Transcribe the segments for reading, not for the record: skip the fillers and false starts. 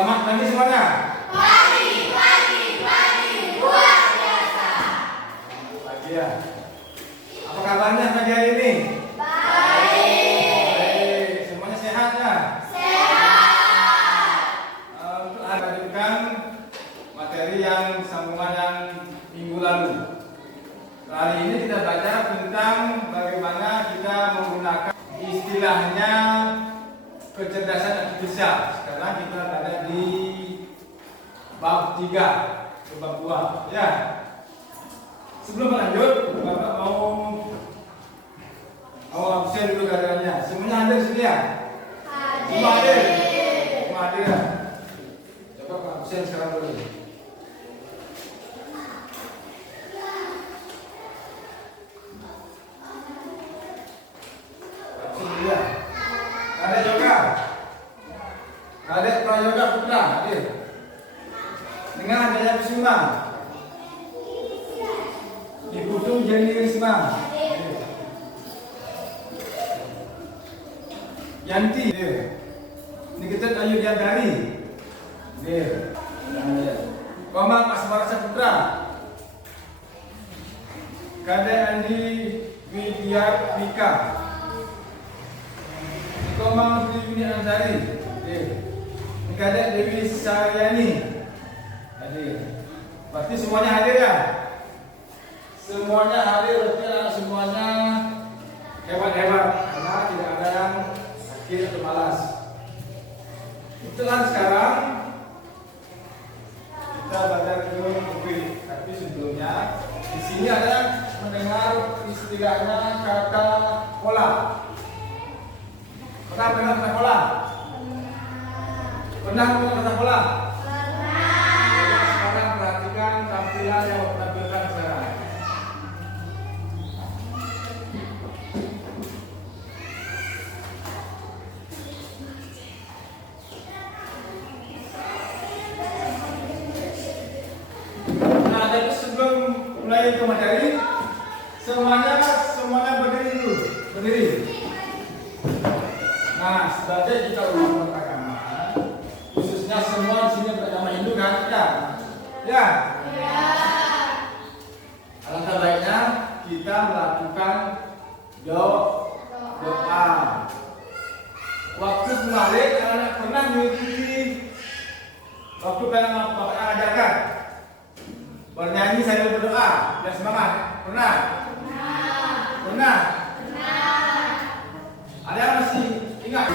Selamat pagi semuanya. Pagi, luar biasa. Pagi ya. Apa kabarnya pagi hari ini? Baik. Semuanya sehat ya? Sehat. Untuk lanjutkan materi yang sambungan yang minggu lalu. Kali ini kita belajar tentang bagaimana kita menggunakan istilahnya kecerdasan artifisial. Sekarang kita berada di bab 3, bab 2 ya. Sebelum lanjut, Bapak mau absen dulu keadaannya. Semuanya hadir sini ya? Semua hadir. Semua hadir ya? Coba Pak absen sekarang dulu. Absen dulu ya. Ada Joka. Ada Prayoga Putra hadir. Dengan Jaya Kusuma. Ibu Tung Jenny Risma. Yanti. Nikita Ayu Diantari. Komang Asmara Saputra. Kade Andi Widya Mika. Komang Triwini Andari. Kade Dewi Saryani. Hadir. Berarti semuanya hadir ya? Semuanya hadir, berarti semuanya hebat-hebat karena tidak ada yang sakit atau malas. Itulah sekarang kita belajar ke mobil. Tapi sebelumnya di sini ada mendengar istilahnya kata pola. Pernah dengar kata pola? Pernah dengar kata pola? Sekarang perhatikan tampilan yang tampilkan sekarang. Nah, jadi sebelum mulai ke materi, semuanya berdiri dulu, berdiri. Nah, sebagai kita umat beragama, khususnya semua di sini beragama Hindu kan? Ya. Alangkah baiknya kita melakukan doa. Waktu kemarin anak pernah mengikuti waktu Bapak ajarkan bernyanyi sambil berdoa dan semangat. Pernah? Pernah. Ada yang masih ingat?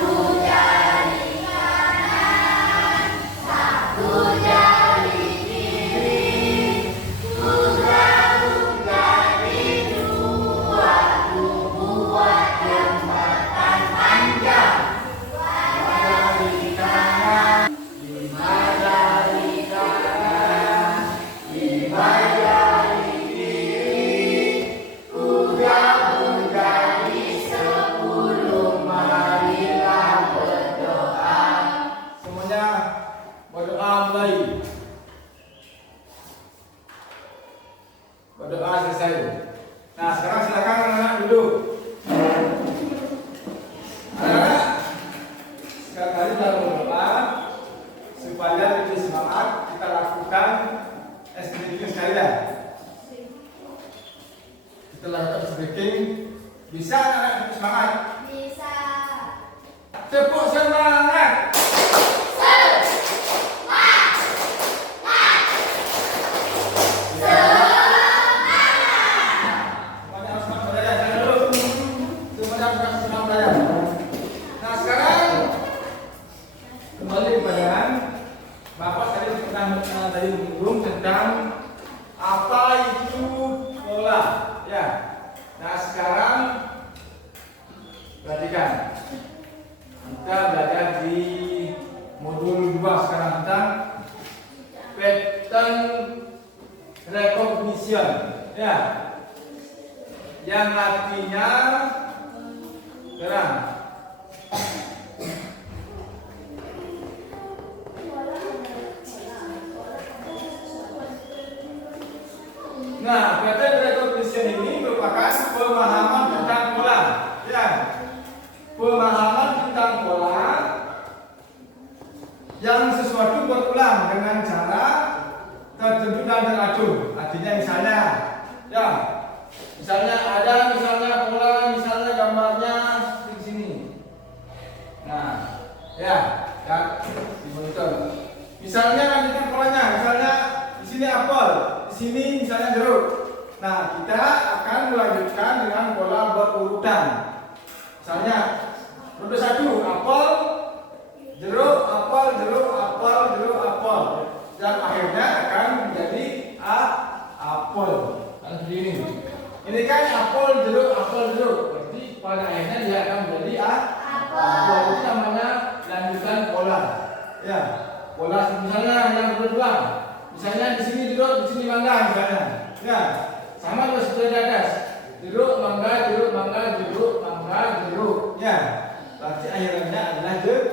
Berdoa selesai. Nah, sekarang silakan anak-anak duduk. Anak-anak, sekali dalam berdoa supaya lebih semangat kita lakukan stretching sekalian. Kita lakukan stretching. Bisa anak-anak lebih semangat? Bisa. Tepuk semangat. Tadi menyinggung tentang apa itu pola, ya. Nah sekarang perhatikan, kita belajar di modul 2 sekarang tentang pattern recognition, ya. Yang artinya sekarang. Nah, pattern recognition ini merupakan pemahaman tentang pola, ya. Pemahaman tentang pola yang sesuatu Misalnya pola, misalnya gambarnya di sini. Nah, ya, di monitor. Misalnya lanjutkan polanya, misalnya di sini apel, di sini misalnya jeruk. Nah, kita akan melanjutkan dengan pola berurutan. Misalnya, rute 1 apel, jeruk, apel, jeruk, apel, jeruk, apel. Dan akhirnya akan menjadi apel. Seperti ini. Ini kan apel, jeruk, berarti pada akhirnya dia akan menjadi apel. Itu namanya lanjutan pola. Ya, pola misalnya yang kedua. Misalnya di sini jeruk, di sini mangga misalnya. Ya, sama juga seperti di atas. Jeruk, mangga, jeruk, mangga, jeruk, mangga, jeruk. Ya, berarti akhirnya adalah jeruk.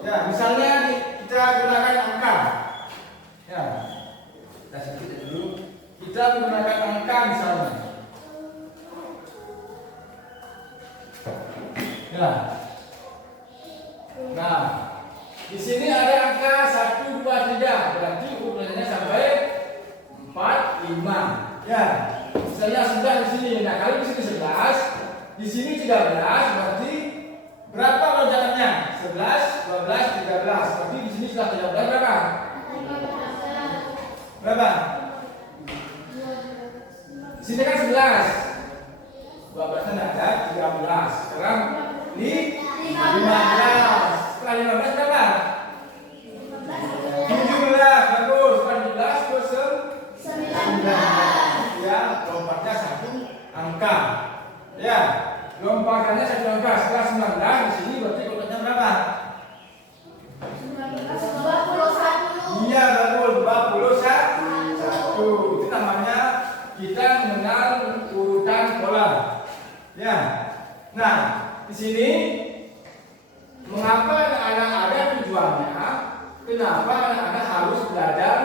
Ya, misalnya kita gunakan angka. Ya, kita sedikit dulu. Kita menggunakan angka misalnya. Ya. Nah, di sini ada angka 1, 2, 3. Berarti urutannya sampai 4, 5. Ya. Misalnya sudah di sini. Nah, kalau di sini 11, di sini 13, berarti berapa lonjakannya? 11, 12, 13. Berarti di sini sudah 13 berapa? Berapa? Di sini kan 11. 12 tidak ada, 13. Sekarang di 15. Setelah 15 berapa? 17. Bagus. Setelah 17 ke 19. Ya, lompatnya satu angka. Ya, lompatannya satu angka. Setelah 19 di sini berarti lompatnya berapa? 21. Iya, bagus. 21. Itu namanya kita mengenal urutan pola. Ya. Nah, di sini mengapa anak-anak ada tujuannya? Kenapa anak-anak harus belajar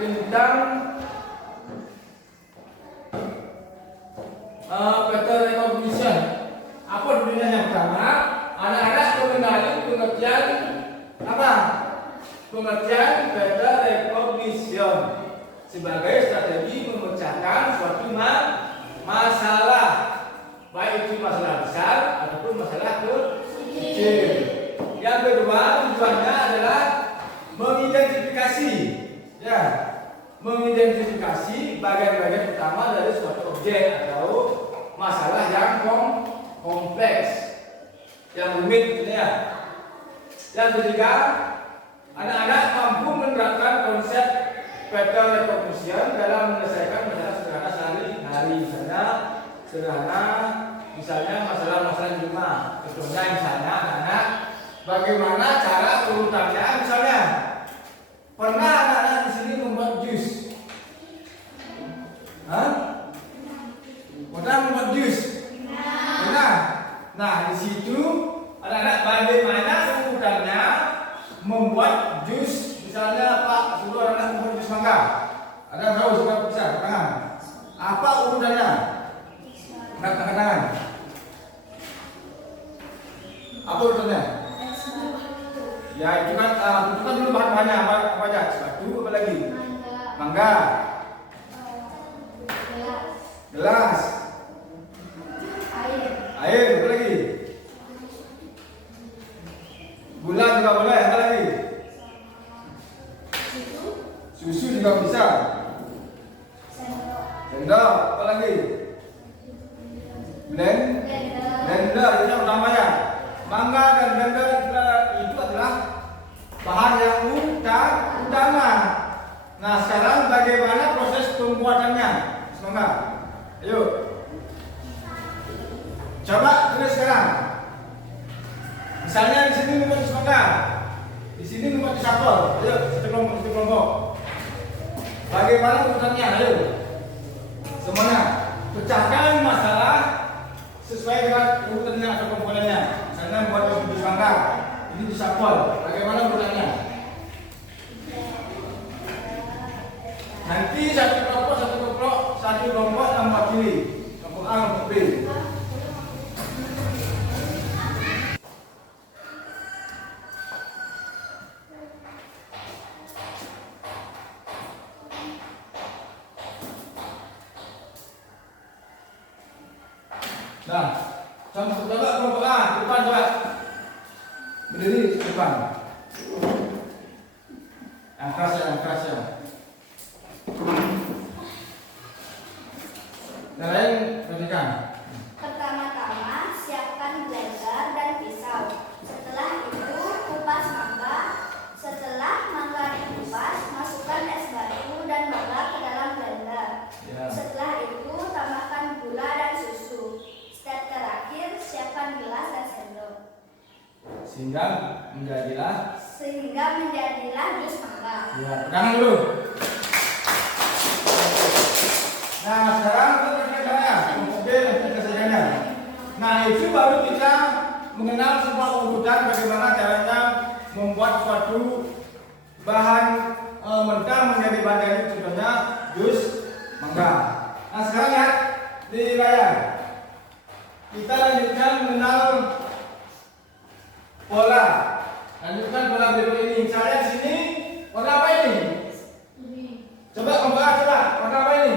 tentang pattern recognition? Apa dulunya yang pertama? Anak-anak mengenali pengertian apa? Pengertian pattern recognition sebagai strategi memecahkan suatu masalah, baik itu masalah besar ataupun masalah kecil. Yang kedua, tujuannya adalah mengidentifikasi, ya, mengidentifikasi bagian-bagian utama dari suatu objek atau masalah yang kompleks, yang rumit, gitu ya. Yang ketiga, anak-anak mampu menerapkan konsep pattern recognition dalam menyelesaikan masalah sederhana sehari-hari. Misalnya masalah-masalah di rumah. Contohnya misalnya anak-anak bagaimana cara urutannya. Misalnya pernah anak-anak di sini membuat jus? Pernah membuat jus? Pernah. Nah, di situ anak-anak bagaimana urutannya membuat jus. Misalnya Pak suruh anak membuat jus mangga. Ada yang tahu suka bisa? Tangan. Apa urutannya? Angkat tangan. Apa urutannya? Ya itu kan dulu bahan-bahannya apa aja? Batu apa lagi? Mangga. Gelas. Air apa lagi? Gula juga boleh, apa lagi? Susu juga bisa. Sendok, apa lagi? Blender itu utamanya. Mangga dan blender itu adalah bahan yang utama. Nah, sekarang bagaimana proses pembuatannya? Semoga. Ayo. Coba tulis sekarang. Misalnya di sini membuat mangga. Di sini membuat apel. Ayo, satu kelompok. Bagaimana urutannya? Ayo. Semuanya pecahkan masalah sesuai dengan urutannya atau komponennya. Misalnya membuat jus mangga, ini jus apel. Bagaimana urutannya? Nanti satu kelompok yang mewakili. Kelompok A, kelompok B. Nah, coba kelompok A, depan coba. Berdiri depan. Yang keras ya. Yang lain perhatikan. Pertama-tama siapkan blender dan pisau. Setelah itu kupas mangga. Setelah mangga dikupas, masukkan es batu dan mangga ke dalam blender. Ya. Setelah itu tambahkan gula dan susu. Step terakhir siapkan gelas dan sendok. Sehingga menjadilah Jus mangga. ya, pegangan dulu. Nah, sekarang kita kerjakannya. Oke, kita kerjakannya. Nah, itu baru kita mengenal sebuah urutan bagaimana caranya membuat suatu bahan mentah menjadi bahan jadi contohnya jus mangga. Nah, sekarang lihat di layar. Kita lanjutkan mengenal pola. Lanjutkan pola berikut ini. Saya di sini warna apa ini? Coba coba warna apa ini?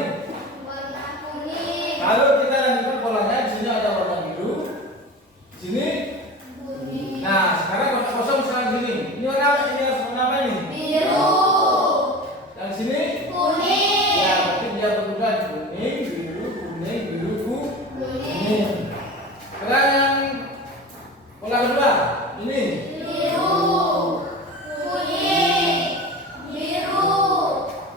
Warna kuning. Lalu kita lanjutkan polanya. Di sini ada warna biru. Di sini. Kuning. Nah, sekarang kotak kosong sekarang di sini. Ini warna apa? Ini harus warna apa ini? Biru. Dan sini? Kuning. Ya, berarti dia berubah kuning, biru, kuning. Sekarang yang pola kedua ini. Biru. Kuning. Biru.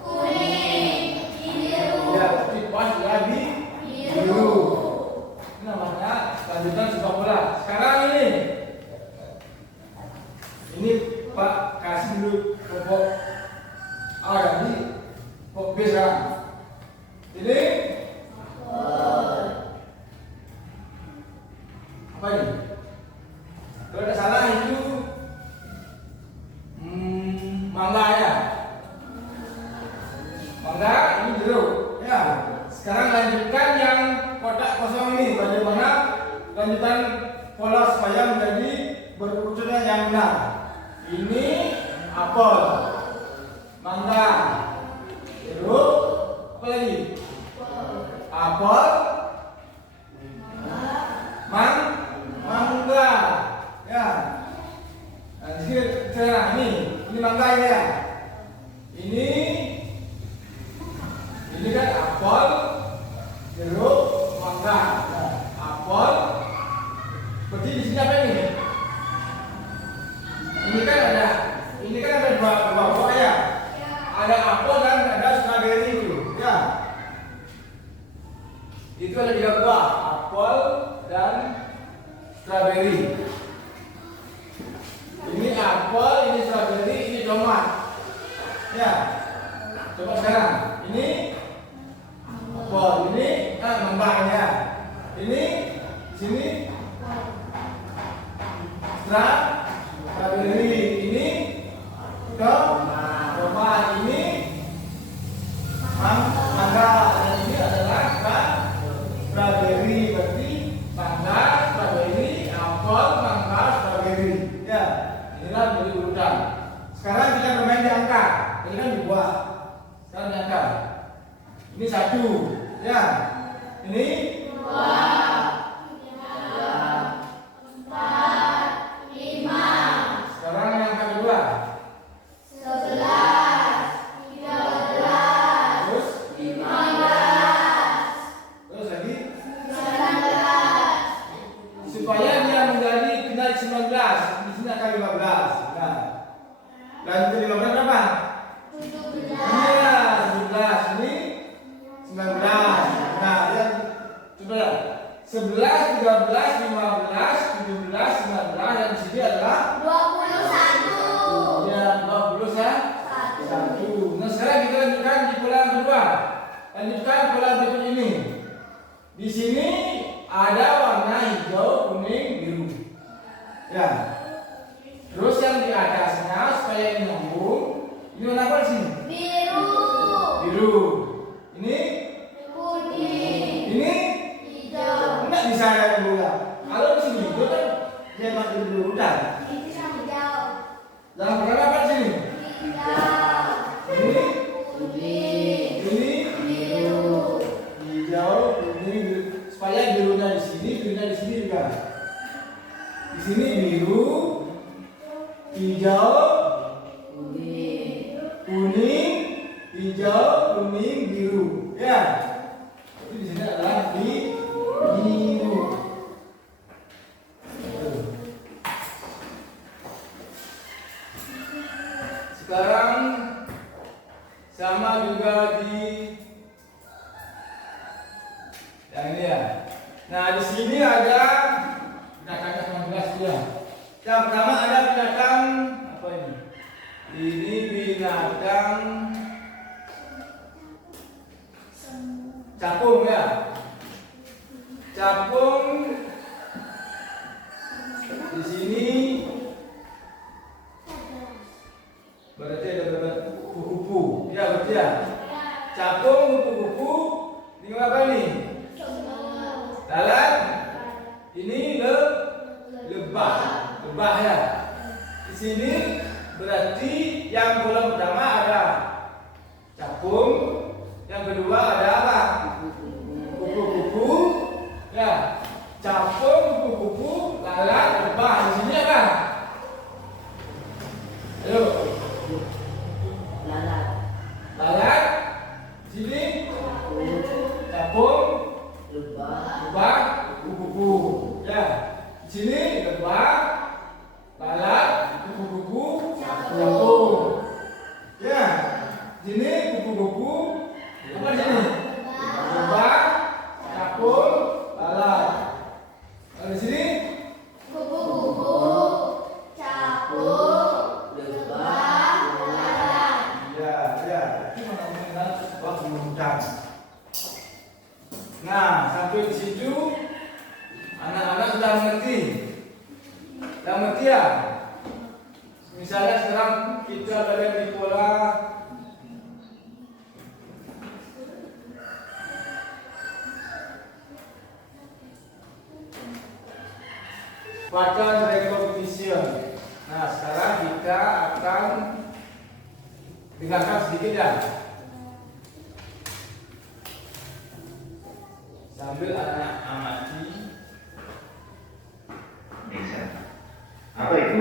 Kuning. Biru. Ya, berarti pas lagi biru. Ini namanya lanjutan sebuah pola. Sekarang ini. Ini Pak kasih dulu kelompok A tadi, kelompok B sekarang. Ini apa ini? Kalau tidak salah itu mangga ya. Mangga ini jeruk. Ya. Sekarang lanjutkan yang kotak kosong ini. Bagaimana lanjutan pola supaya menjadi berurutan yang benar. Ini apel, mangga, jeruk, apa lagi? Apel, mangga, ya. Nah, ini mangga ya. Ini kan apel, jeruk, mangga. Nah, apel. Berarti di sini apa ini? Ini kan ada dua buah ya. Ada apel dan ada strawberry itu, ya. Itu ada 3 buah, apel dan strawberry. Ini apel, ini strawberry, ini tomat. Ya. Coba sekarang. Ini apel, ini mangganya. Ini sini strawberry, ini tomat, ini mangga, dan ini adalah strawberry. Berarti mangga, strawberry, apel, mangga, strawberry. Ya, inilah menjadi urutan. Sekarang kita bermain di angka. Ini kan dibuat. Sekarang di angka. Ini 1, ya. Ini 2, dan ke 15 berapa? 17. Iya, 17. Ini 19. Nah, yang coba ya. 11, 13, 15, 17, 19 yang di sini adalah 21. ya, 21. Nah, sekarang kita lanjutkan di pola yang kedua. Lanjutkan pola berikut ini. Di sini ada warna hijau, kuning, biru. Ya. Terus yang di atasnya supaya ini nyambung. Ini warna apa di sini? Biru. Biru. Ini Kuning. ini Hijau. enggak bisa ada dulu ya. Kalau di sini itu kan dia pakai dulu udah. Hijau. Yang warna apa di sini? Hijau. Ini Kuning. ini Biru. hijau, kuning, biru. Supaya birunya di sini, Di sini biru, hijau, kuning, hijau, kuning, biru. Ya. Jadi di sini adalah biru. Sekarang sama juga di yang ini ya. Nah, di sini ada binatang jelas ya. Yang pertama ada binatang apa ini? Ini binatang capung ya. Capung di sini berarti ada kupu-kupu. Ya, berarti ya. Capung, kupu-kupu, ini apa ini? Lalat. Ini lebah. Lebah ya. Di sini berarti yang kolom pertama ada capung, yang kedua ada apa? Kupu-kupu. Ya. Capung, kupu-kupu, lalat, lebah. Di sini apa? Ayo. Lalat. Sini capung, lebah, kupu-kupu. Ya. Di sini lebah, lalat, kupu-kupu, capung. Ya. Di sini kupu-kupu. Apa di sini? Lebah, capung, lalat. Di sini Kupu-kupu, capung, lebah, lalat. ya, ya. Itu mengenal waktu mudah. Nah, sampai di situ anak-anak sudah mengerti. Sudah mengerti ya? Misalnya sekarang kita berada di pola pattern recognition. Nah, sekarang kita akan dengarkan sedikit ya. Sambil anak amati. Bisa. Apa itu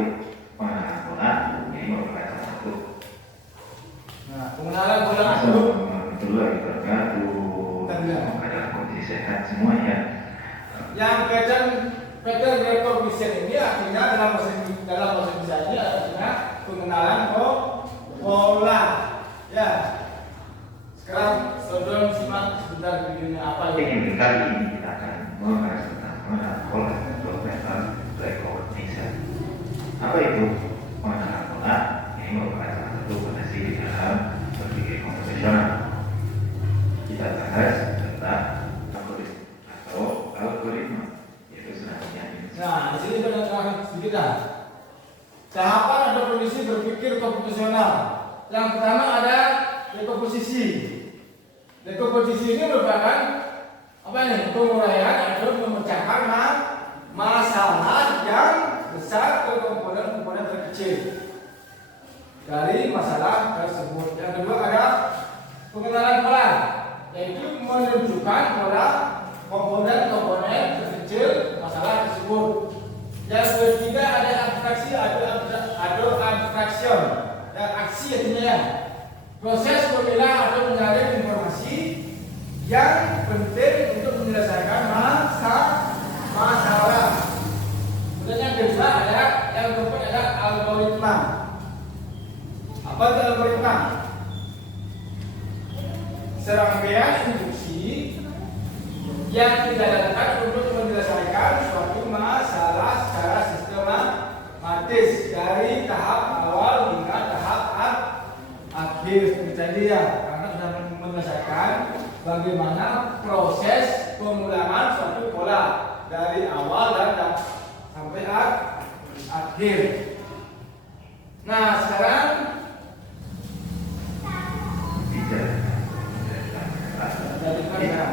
pengenalan bola? Ini merupakan salah satu. Nah, pengenalan bola Masuk dulu. dulu lagi bergabung. Adalah kondisi sehat semua ya. Yang pattern recognition ini artinya dalam bahasa Indonesia ini artinya pengenalan pola. Ya. Sekarang saudara simak sebentar videonya apa ya. Kali ini kita akan membahas tentang pengenalan bola atau pattern recognition. Apa itu pengenalan bola? Ini merupakan salah satu fondasi di dalam berpikir komputasional. Kita bahas tentang algoritma, yaitu selanjutnya. Nah, di sini kita terangkan sedikit lah. Tahapan atau kondisi berpikir komputasional. Yang pertama ada dekomposisi. Dekomposisi ini merupakan apa ini? Penguraian atau memecahkan masalah yang besar ke komponen-komponen terkecil dari masalah tersebut. Yang kedua ada pengenalan pola, yaitu menunjukkan pola komponen-komponen terkecil masalah tersebut. Yang ketiga ada abstraksi atau abstraction. Dan aksi artinya ya, proses memilah atau menyaring informasi yang penting untuk menyelesaikan masalah. Kemudian yang kedua ada yang keempat ada algoritma. Apa itu algoritma? Serangkaian instruksi yang dijalankan untuk menyelesaikan suatu masalah secara sistematis dari tahap awal hingga tahap akhir. Seperti tadi ya, karena sudah menyelesaikan bagaimana proses pemulangan suatu pola dari awal dan sampai akhir. Nah, sekarang dari mana?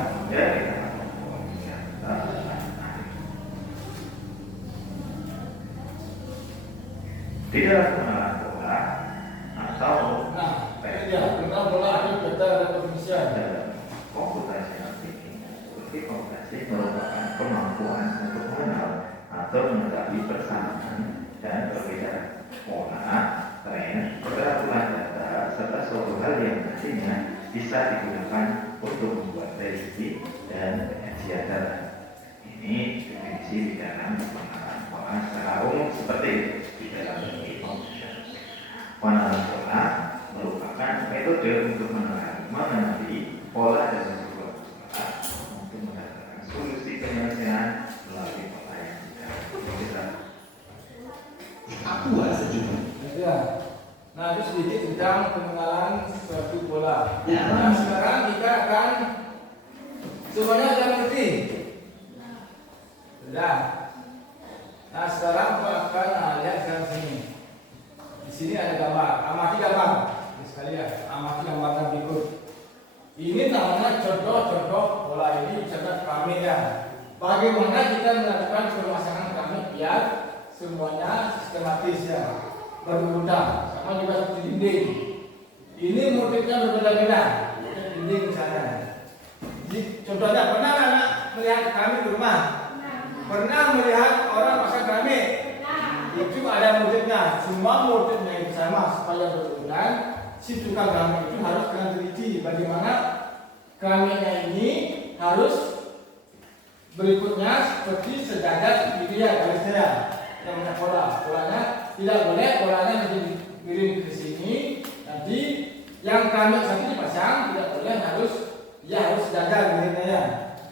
Tidak pengenalan bola atau Nah, ini dia pengenalan pola atau pattern recognition. komputasi seperti komputasi merupakan kemampuan untuk mengenal atau menetapi persamaan dan perbedaan pola, tren, peraturan data, serta suatu hal yang nantinya bisa digunakan untuk membuat prediksi dan penyajian data. Ini definisi di dalam pengenalan pola secara umum seperti itu di dalam ilmu komputer. Pengenalan pola merupakan metode untuk mengenali pola dalam sebuah masalah untuk mendapatkan solusi penyelesaian melalui pola yang kita. Aku setuju. Ya. Nah, itu sedikit tentang pengenalan suatu pola. Ya. Nah, sekarang kita akan semuanya sudah mengerti. Sudah. Nah, sekarang kita akan lihat di sini. Di sini ada gambar. Amati gambar. Ini sekalian. Amati gambarnya berikut. Ini namanya contoh-contoh pola ini contoh keramik ya. Bagaimana kita melakukan pemasangan keramik biar semuanya sistematis ya, berurutan, sama juga seperti dinding. Ini motifnya berbeda-beda. Motif dinding misalnya. Jadi, contohnya pernah anak melihat keramik di rumah? Pernah melihat orang pasang keramik? Itu ada motifnya. Semua motifnya yang sama supaya berurutan. Si tukang keramik itu harus dengan teliti bagaimana keramiknya ini harus berikutnya seperti sejajar seperti dia garisnya. Namanya polanya tidak boleh polanya nanti miring ke sini, nanti yang keramik satu dipasang tidak boleh, harus sejajar miringnya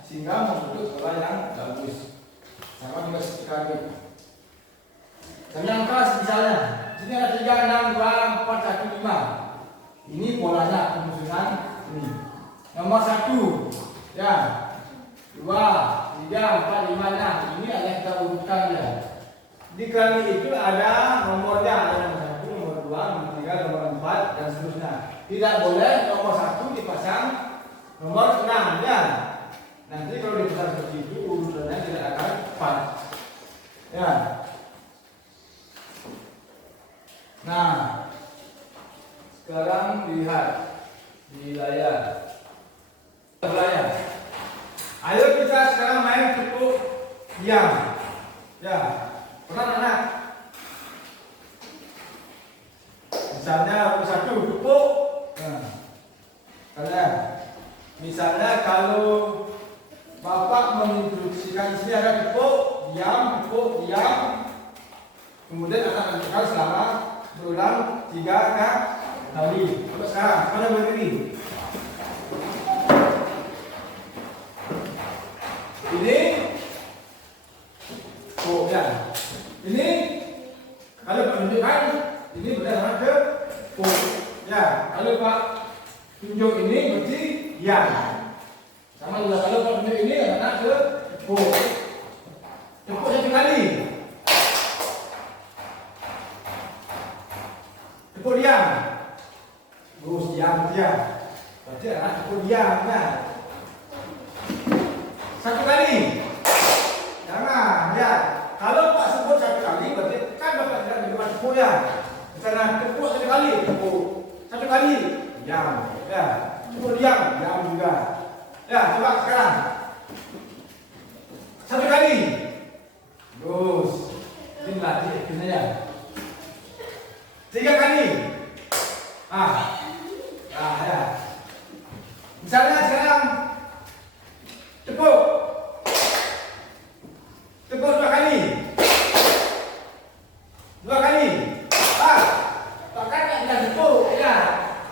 sehingga membentuk pola yang bagus. Sama juga seperti keramik. Kami angka misalnya, sini ada 3, 6, 2, 4, 1, 5. Ini polanya penyusunan ini. Nomor 1, ya, 2, 3, 4, 5. Nah, ini ada yang kita urutkan ya. Di keramik itu ada nomornya, ada nomor 1, nomor 2, nomor 3, nomor 4 dan seterusnya. Tidak boleh nomor 1 dipasang nomor 6 ya. Nanti kalau dipasang seperti itu urutannya tidak akan tepat. Ya. Nah, sekarang lihat di layar. Ayo kita sekarang main tepuk diam. Ya. Pernah anak? Misalnya satu tepuk. Nah, misalnya kalau Bapak menginstruksikan di sini ada tepuk diam. Kemudian anak lanjutkan selama berulang 3 kali. Terus sekarang mana berdiri? Ini ya. Ini kalau Pak tunjukkan ini berdasarkan ke ya. Kalau Pak tunjuk ini berarti ya. Sama juga kalau Pak tunjuk ini adalah ke tepuk 1 kali. Tepuk diam. Terus diam. Berarti adalah tepuk diam kan. 1 kali. Jangan ya. Kalau Pak sebut 1 kali berarti kan Bapak tidak menerima tepuk ya. Misalnya tepuk 1 kali, tepuk 1 kali, diam. Ya. Tepuk diam juga. Ya, coba sekarang. 1 kali. Terus ini lagi ya. 3 kali. Ya. Misalnya sekarang tepuk 2 kali. 2 kali. Bahkan tidak tepuk ya.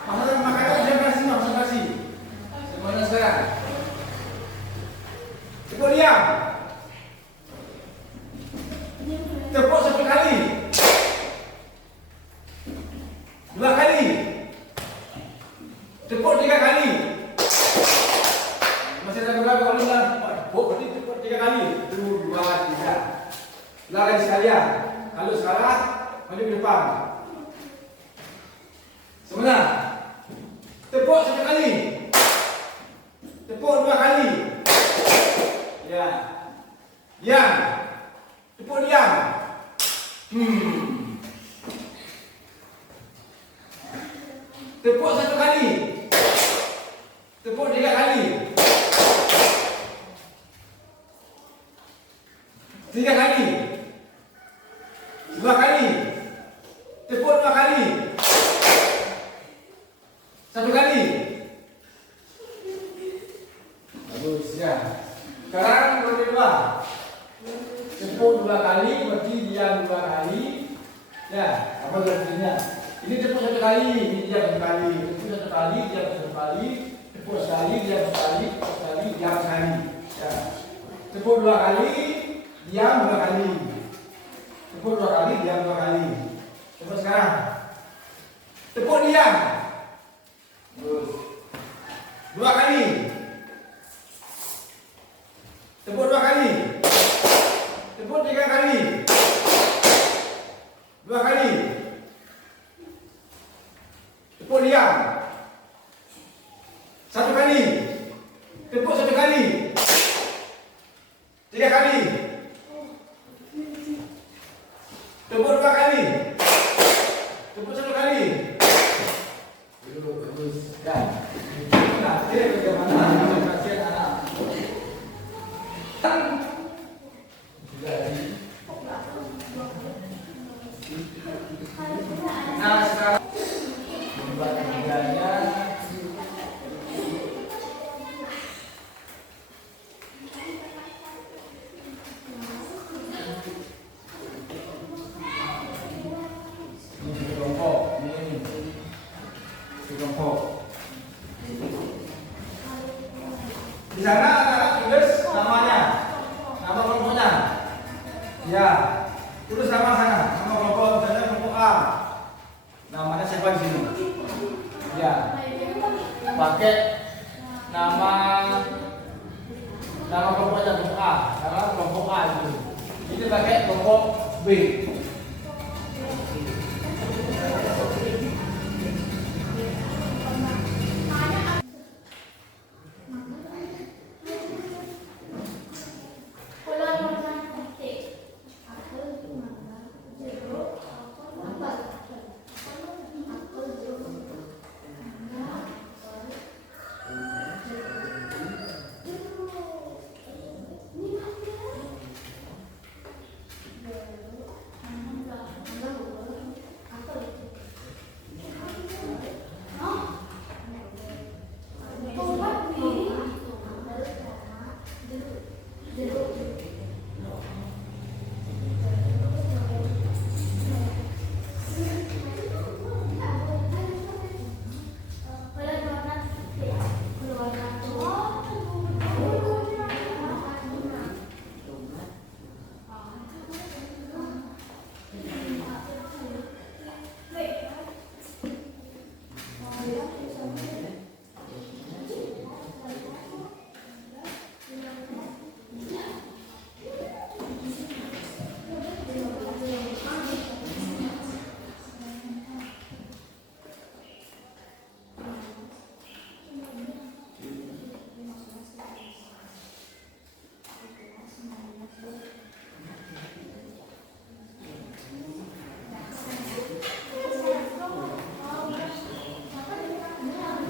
Makanya observasi. Semuanya sekarang. Tepuk diam. Tepuk 1 kali. 2 kali. Tepuk 3 kali. Masih ada beberapa kali lah. Tepuk berarti tepuk 3 kali. 1, 2, 3. Lagi sekalian. Kalau sekarang maju ke depan. Sebenarnya tepuk 1 kali. Tepuk 2 kali. Ya. Diam. Tepuk diam. Tepuk 1 kali. Tepuk 3 kali. 3 kali. 2 kali. Tepuk 2 kali. 1 kali. Bagus ya. Sekarang berarti 2. Tepuk 2 kali, berarti diam 2 kali. Ya, apa artinya? Ini tepuk 1 kali, ini diam 1 kali. Tepuk 1 kali, diam 1 kali. Tepuk sekali, diam sekali. Tepuk sekali, diam sekali. Ya. Tepuk 2 kali, diam 2 kali. Tepuk 2 kali, diam 2 kali. Coba sekarang. Tepuk diam. Terus 2 kali. Tepuk 2 kali. Tepuk 3 kali. 2 kali. Tepuk diam. 1 kali. Tepuk 1 kali. 3 kali. Tepuk 2 kali. Tepuk 1 kali. Bagus. Ya. Nah, dia bagaimana kasihan anak. Nah, sekarang buat tiganya. Ini kelompok, ini kelompok. Di sana anak-anak tulis namanya, nama kelompoknya. Ya, tulis nama sana, nama kelompok, misalnya kelompok A. Namanya siapa di sini? Ya, pakai nama kelompoknya kelompok A, nama kelompok A itu. Ini pakai kelompok B.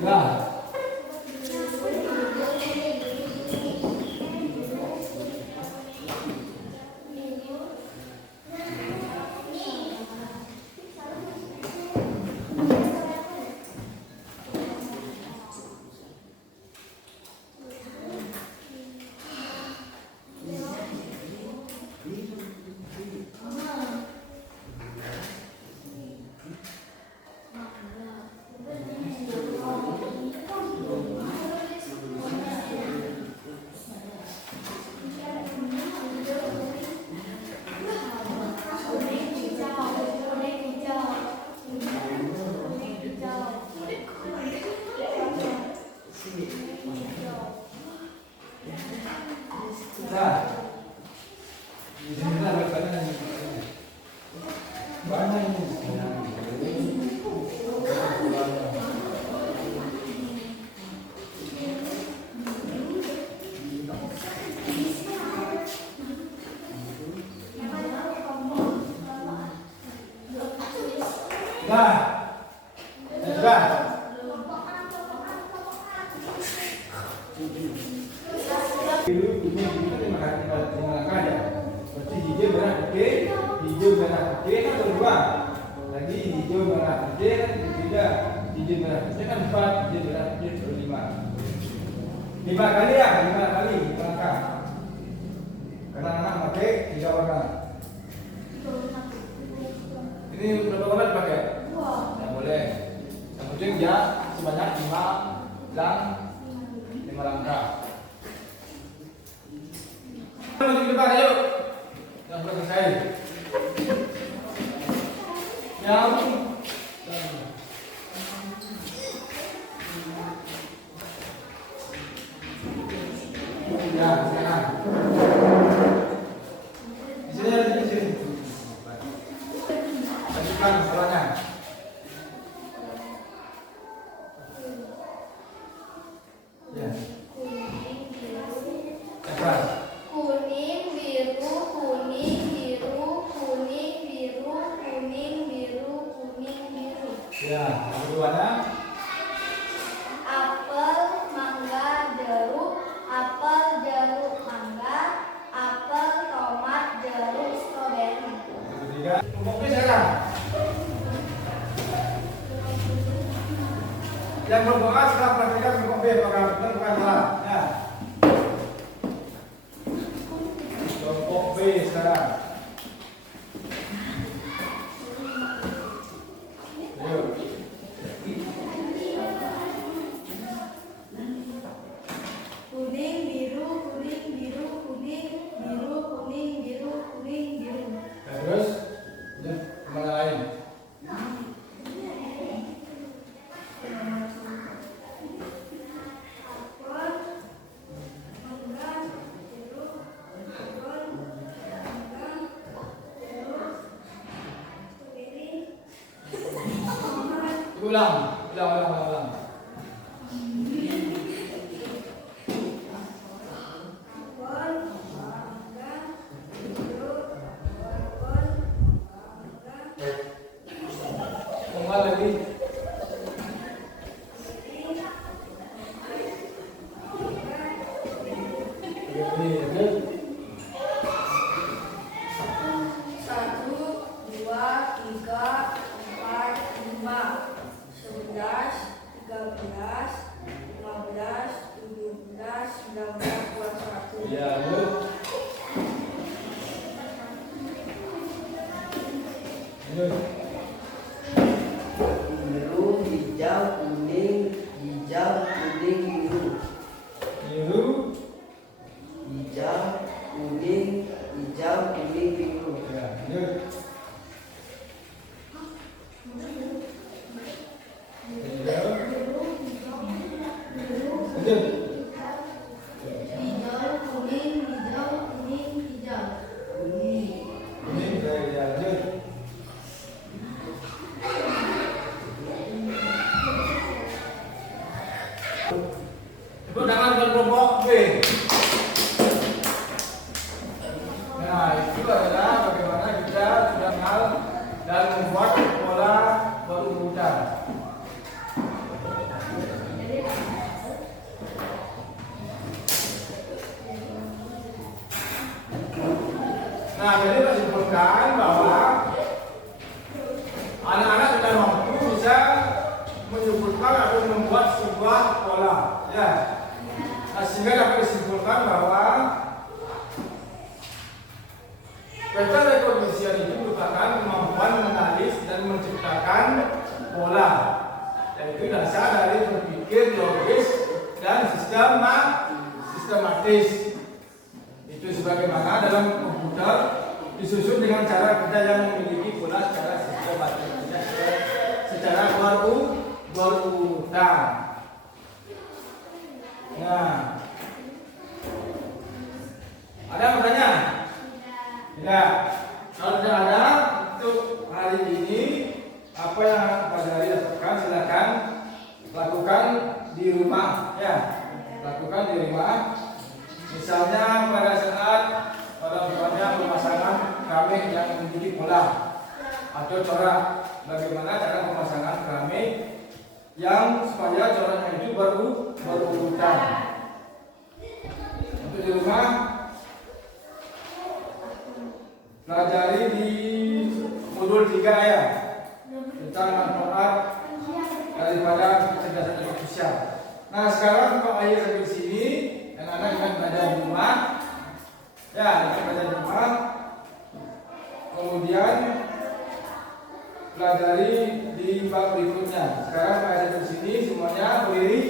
Nah, di sini lah banyak Nah, sudah. Dulu ini kita terima kasih pada terima kasih. Berarti 4 jadi 5. 5 kali ya, 5 kali langkah. Karena anak pakai 3 warna. Ini berapa warna dipakai? Tidak boleh. Yang penting dia sebanyak 5 langkah. Maju ke depan, ayo. Yang sudah selesai. Yang ya, sekarang. Di sini ada di sini. Lanjutkan salahnya. Ya. Cepat. Kuning, biru, kuning, biru, kuning, biru, kuning, biru, kuning, biru. Ya, yang keduanya. Apel, mangga, jeruk, apel, jeruk, mangga, apel, tomat, jeruk, stroberi. Yang ketiga. Kelompok B sekarang. Yang kelompok A setelah perhatikan kelompok B apakah benar bukan salah. Ya. Kelompok B sekarang. Ayo. Kuning, biru, kuning, biru, kuning, biru, kuning, biru, kuning, biru. Ya, terus kemana lain? Ulang. Ulang lagi. Ini. 1, 2, 3, 4, 5, 11, 13, 15, 17, 19, 21. Ya, lanjut. Lanjut. Biru, hijau, kuning, hijau, kuning, biru. Biru. Hijau, kuning, hijau, kuning, biru. Ya, lanjut. Hijau. Lanjut. Hijau, kuning, hijau, kuning, hijau. Kuning, ya, lanjut. Tepuk tangan untuk kelompok B. Nah, itu adalah bagaimana kita sudah kenal dan membuat pola berurutan. Nah, jadi menyimpulkan bahwa anak-anak sudah mampu bisa menyimpulkan atau membuat sebuah pola, ya. Nah, sehingga dapat disimpulkan bahwa pattern recognition itu merupakan kemampuan menganalisis dan menciptakan pola, yaitu dasar dari berpikir logis dan sistematis. Itu sebagaimana dalam komputer disusun dengan cara kerja yang memiliki pola secara sistematis, secara berurutan. Nah, ada yang bertanya? Tidak. Kalau tidak ada, untuk hari ini apa yang Pak Dari lakukan silakan lakukan di rumah, ya. Lakukan di rumah. Misalnya pada saat orang tuanya pemasangan keramik yang memiliki pola atau corak, bagaimana cara pemasangan keramik yang supaya coraknya itu berurutan. Untuk di rumah pelajari di modul 3 ya, tentang manfaat daripada kecerdasan artifisial. Nah sekarang kalau ayah sampai sini, anak-anak ingat belajar di rumah. Ya, ingat belajar di rumah. Kemudian pelajari di bab berikutnya. Sekarang ayah sampai sini semuanya berdiri.